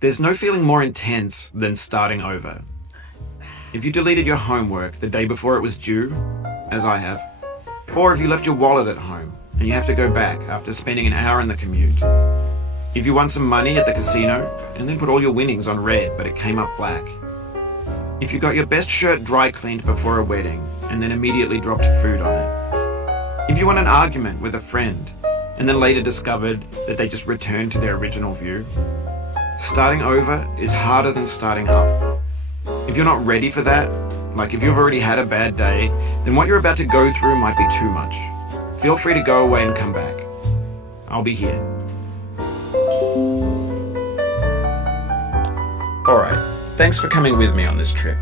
There's no feeling more intense than starting over. If you deleted your homework the day before it was due, as I have, or if you left your wallet at home and you have to go back after spending an hour in the commute. If you won some money at the casino and then put all your winnings on red but it came up black. If you got your best shirt dry cleaned before a wedding and then immediately dropped food on it. If you won an argument with a friend and then later discovered that they just returned to their original view. Starting over is harder than starting up. If you're not ready for that, like if you've already had a bad day, then what you're about to go through might be too much. Feel free to go away and come back. I'll be here. Alright, thanks for coming with me on this trip.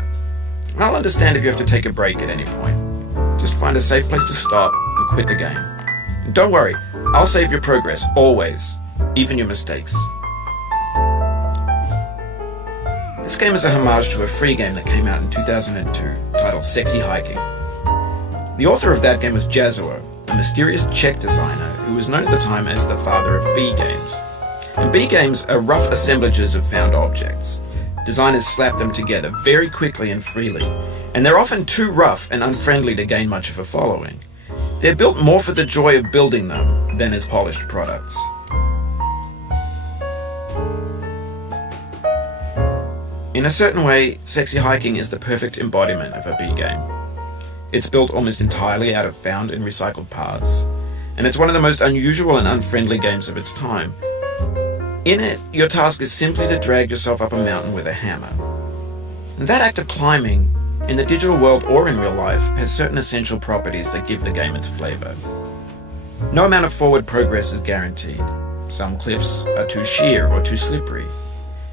I'll understand if you have to take a break at any point. Just find a safe place to stop and quit the game. And don't worry, I'll save your progress, always, even your mistakes. This game is a homage to a free game that came out in 2002, titled Sexy Hiking. The author of that game was G.O.I, a mysterious Czech designer who was known at the time as the father of B games. And B games are rough assemblages of found objects. Designers slap them together very quickly and freely, and they're often too rough and unfriendly to gain much of a following. They're built more for the joy of building them than as polished products. In a certain way, Sexy Hiking is the perfect embodiment of a B game. It's built almost entirely out of found and recycled parts, and it's one of the most unusual and unfriendly games of its time. In it, your task is simply to drag yourself up a mountain with a hammer. And that act of climbing, in the digital world or in real life, has certain essential properties that give the game its flavor. No amount of forward progress is guaranteed. Some cliffs are too sheer or too slippery.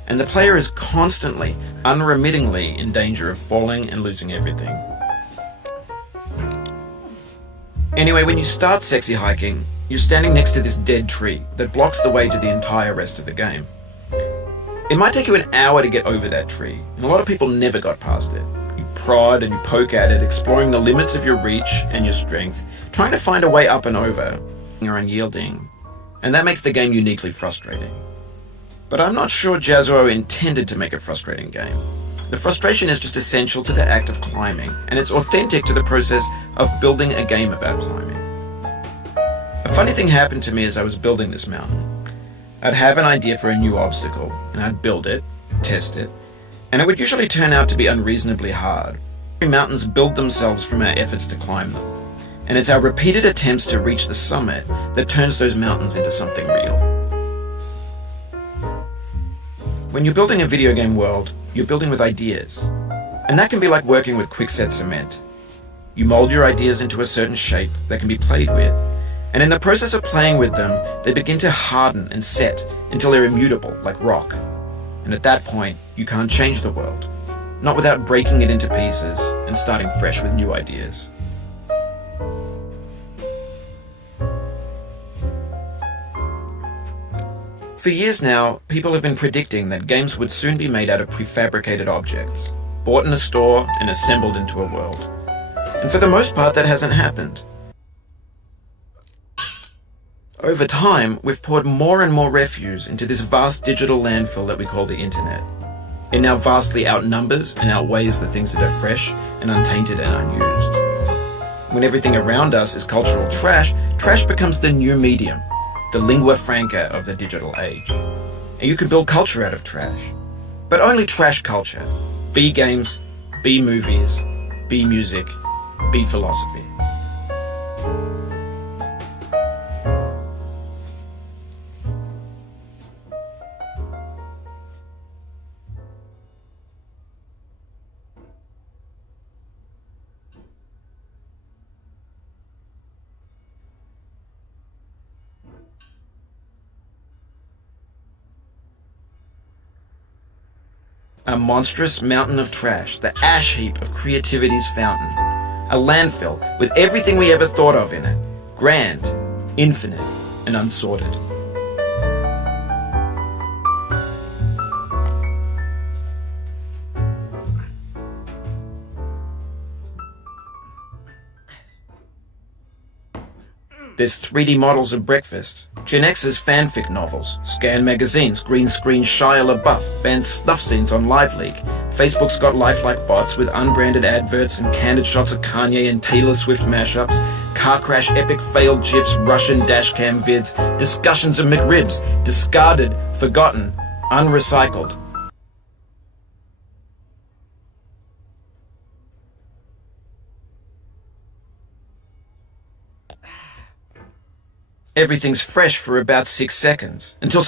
And the player is constantly, unremittingly in danger of falling and losing everything. Anyway, when you start Sexy Hiking, you're standing next to this dead tree that blocks the way to the entire rest of the game. It might take you an hour to get over that tree, and a lot of people never got past it. You prod and you poke at it, exploring the limits of your reach and your strength, trying to find a way up and over. You're unyielding, and that makes the game uniquely frustrating. But I'm not sure G.O.I intended to make a frustrating game. The frustration is just essential to the act of climbing, and it's authentic to the process of building a game about climbing. A funny thing happened to me as I was building this mountain. I'd have an idea for a new obstacle, and I'd build it, test it, and it would usually turn out to be unreasonably hard. Mountains build themselves from our efforts to climb them, and it's our repeated attempts to reach the summit that turns those mountains into something real. When you're building a video game world, you're building with ideas. And that can be like working with quickset cement. You mold your ideas into a certain shape that can be played with, and in the process of playing with them, they begin to harden and set until they're immutable, like rock. And at that point, you can't change the world, not without breaking it into pieces and starting fresh with new ideas. For years now, people have been predicting that games would soon be made out of prefabricated objects, bought in a store and assembled into a world. And for the most part, that hasn't happened. Over time, we've poured more and more refuse into this vast digital landfill that we call the internet. It now vastly outnumbers and outweighs the things that are fresh and untainted and unused. When everything around us is cultural trash, trash becomes the new medium, the lingua franca of the digital age. And you can build culture out of trash. But only trash culture. B games, B movies, B music, B philosophy. A monstrous mountain of trash, the ash heap of creativity's fountain. A landfill with everything we ever thought of in it. Grand, infinite, and unsorted. There's 3D models of breakfast, Gen X's fanfic novels, scan magazines, green screen Shia LaBeouf, banned snuff scenes on LiveLeak. Facebook's got lifelike bots with unbranded adverts and candid shots of Kanye and Taylor Swift mashups, car crash epic failed GIFs, Russian dashcam vids, discussions of McRibs, discarded, forgotten, unrecycled. Everything's fresh for about 6 seconds, until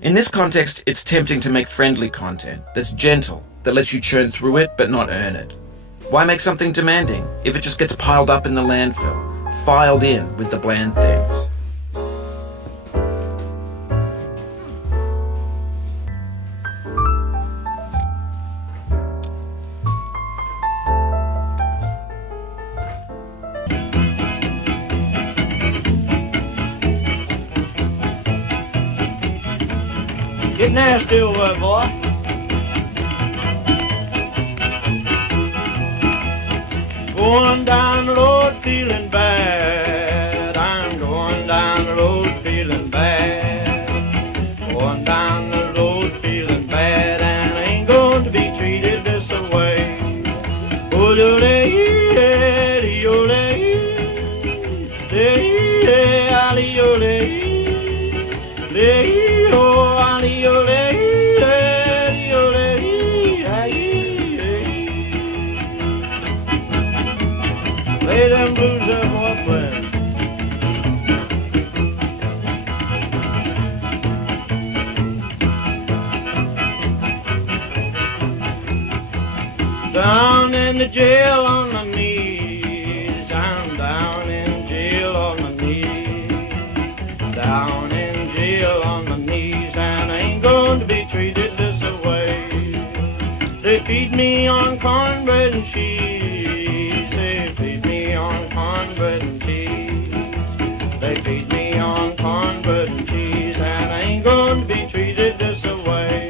in this context, it's tempting to make friendly content that's gentle, that lets you churn through it but not earn it. Why make something demanding if it just gets piled up in the landfill, filed in with the bland things? Get nasty over it, boy. Going down the road feeling bad. I'm going down the road feeling bad. Going down the road feeling bad, and I ain't going to be treated this way. Lay them blues up, my friend. Down in the jail on my knees. I'm down in jail on my knees. Down in jail on my knees, and I ain't going to be treated this way. They feed me on cornbread and cheese. They feed me on cornbread and cheese. They feed me on cornbread and cheese, and I ain't going to be treated this way.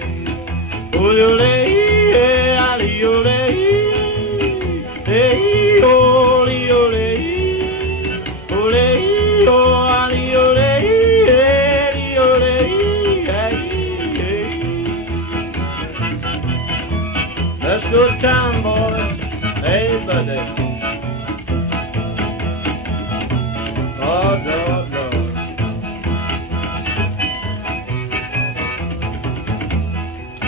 That's good time, boys. Hey, buddy. Oh, no, no.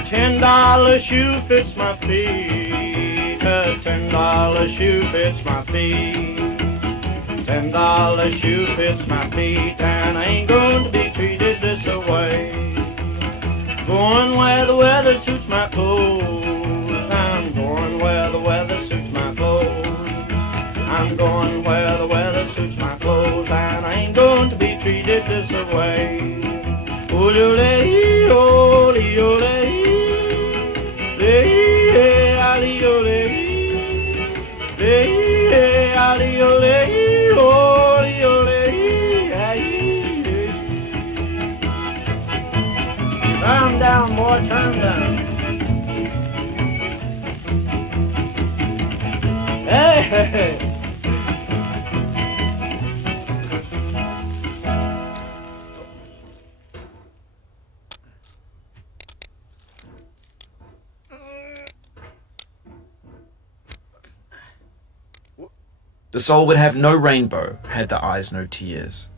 $10 shoe fits my feet. A $10 shoe fits my feet. $10 shoe fits my feet, and I ain't going to be treated this way. Going where the weather suits my clothes. I'm going where the weather suits my clothes. I'm going where the weather suits my clothes, and I ain't going to be treated this way. Ole, ole, ole. Turn down, boy, turn down. Hey, hey, hey. The soul would have no rainbow had the eyes no tears.